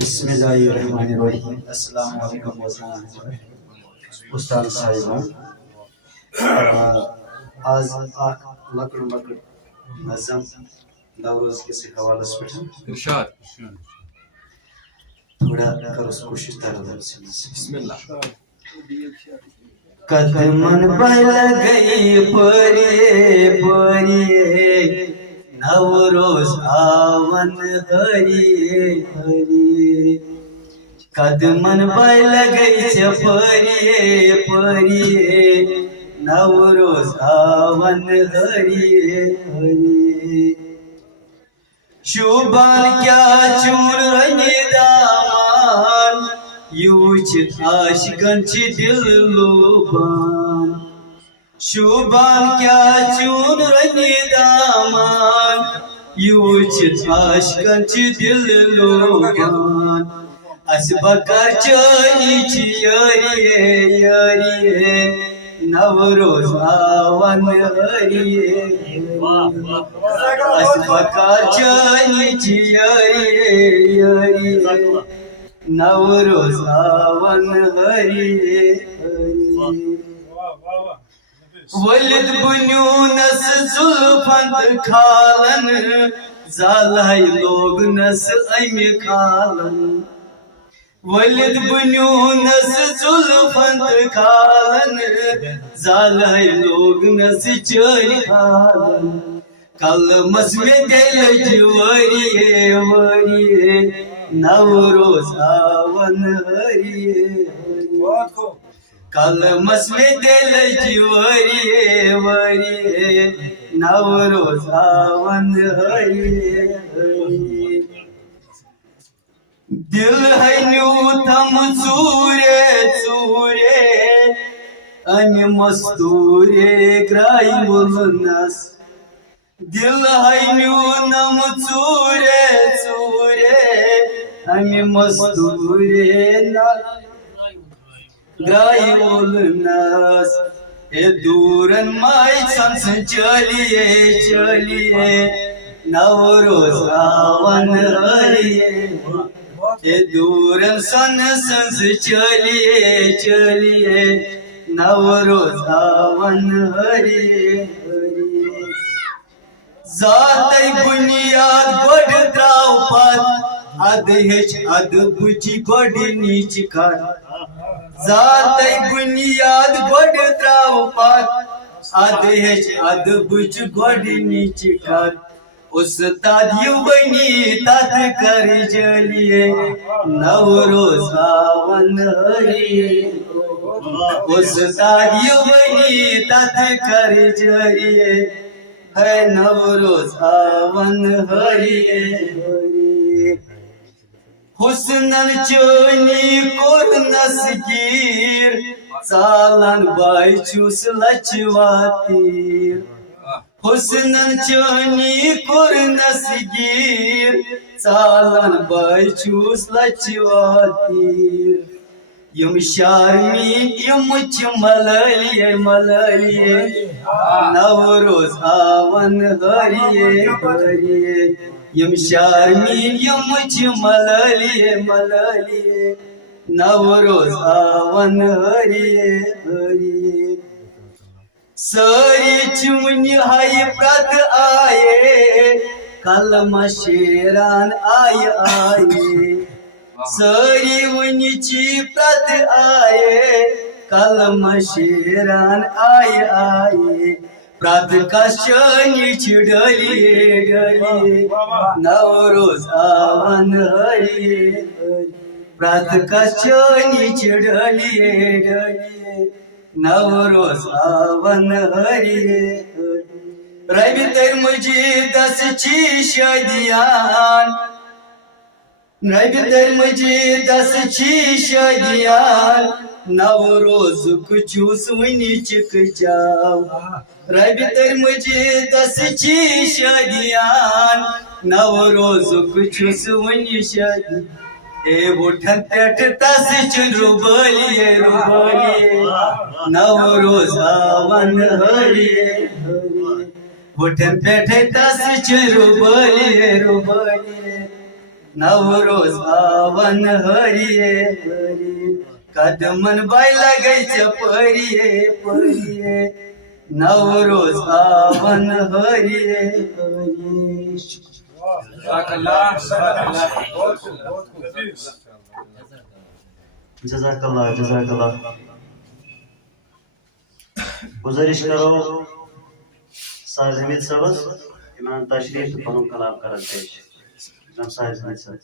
बिस्मिल्लाहिर्रहमानिर्रहीम। अस्सलाम वालेकुम उस्ताद साहिबान। आज लकड़ नज़म नवरोज के हवाले पे इरशाद थोड़ा करो कोशिश बिस्मिल्लाह। कदमन बल गई परिए परिए नवरोज आवन हरिए हरिए। कदमन बल गई परिए परिए नवरोज आवन हरिए हरिए। शुभान क्या चूर रंगे दामान यूच आशिकन ची दिल लोबान। शुभान क्या चूर रंगे दामान यूच आशिकन ची दिल लोबान। असबकर चोनी ची यारिए यारिए नवरोज आवन हरिए। असबकर चोनी ची यारिए यारिए नवरोज आवन हरिए हरिए। वलिद बुन्यूनस जुल्फंत खालन जालाई लोग नस अमि खालन। वलिद बुन्यूनस जुल्फंत खालन जालाई लोग नस चोर खालन। कलमस में दिल जुवरिए वरिए नवरोज आवन हरिए। कलमस में दिल जुवरिए वरिए नवरोज आवन हरिए हरिए। दिल है न्यूतम चूरे चूरे अमि मस्तूरे ग्राई मुलनस। दिल है न्यूनम चूरे चूरे अमि मस्तूरे ग्राई मुलनस। ए दूरन माई संस चलिए चलिए नवरोज आवन हरिए। ए दूरन सन संस चलिए चलिए नवरोज आवन हरिए हरिए। जातै बुनियाद गोड़ त्राव पत अद हेच अद बुझी गोड़ नीच कर। जातै बुनियाद गोड़ त्राव पत अद हेच अद बुझ गोड़ नीच कर। उस्ताद युवनी तत कर जलिए नवरोज आवन हरिए। उस्ताद युवनी तत कर जलिए है नवरोज आवन हरिए हरिए। हुस्नन चोनी कोर नसगीर चालन बाई चूस लचवातीर। हुस्नन चोनी कोर नसगीर चालन बाई चूस लचवातीर। यम शारमीन यम च मललिए मललिए नवरोज आवन हरिए हरिए। यम शारमीन यम च मललिए मललिए नवरोज आवन हरिए हरिए। सारी चुमनी हाय प्रत आए कलमा शेरान आय आए। सारी वनिची प्रत आए कलमा शेरान आय आए। प्रत कशनी डलिए डलिए नवरोज आवन हरिए हरिए। प्रत कशनी डलिए डलिए नवरोज आवन हरिए हरिए। रवि तर मुझे दस छी शादियान रवि तर मुझे दस छी शादियान नवरोज कुछूस वनी चिक जाओ। रवि तर मुझे दस छी शादियान नवरोज कुछूस वनी शादी। ए उठन पेट तस रुबलिए रुबलिए नवरोज आवन हरिए हरिए। उठन पेट तस रुबलिए रुबलिए नवरोज आवन हरिये हरिये कदमन बायला गईच्या परिये परिये नवरोज आवन हरिये हरिये जज़ाकल्लाह जज़ाकल्लाह। गुजारिश करो साहिब हमीद साहब इमान तशरीफ तो पनुन कलाम करन पेश जनाब साहिब हमीद साहब।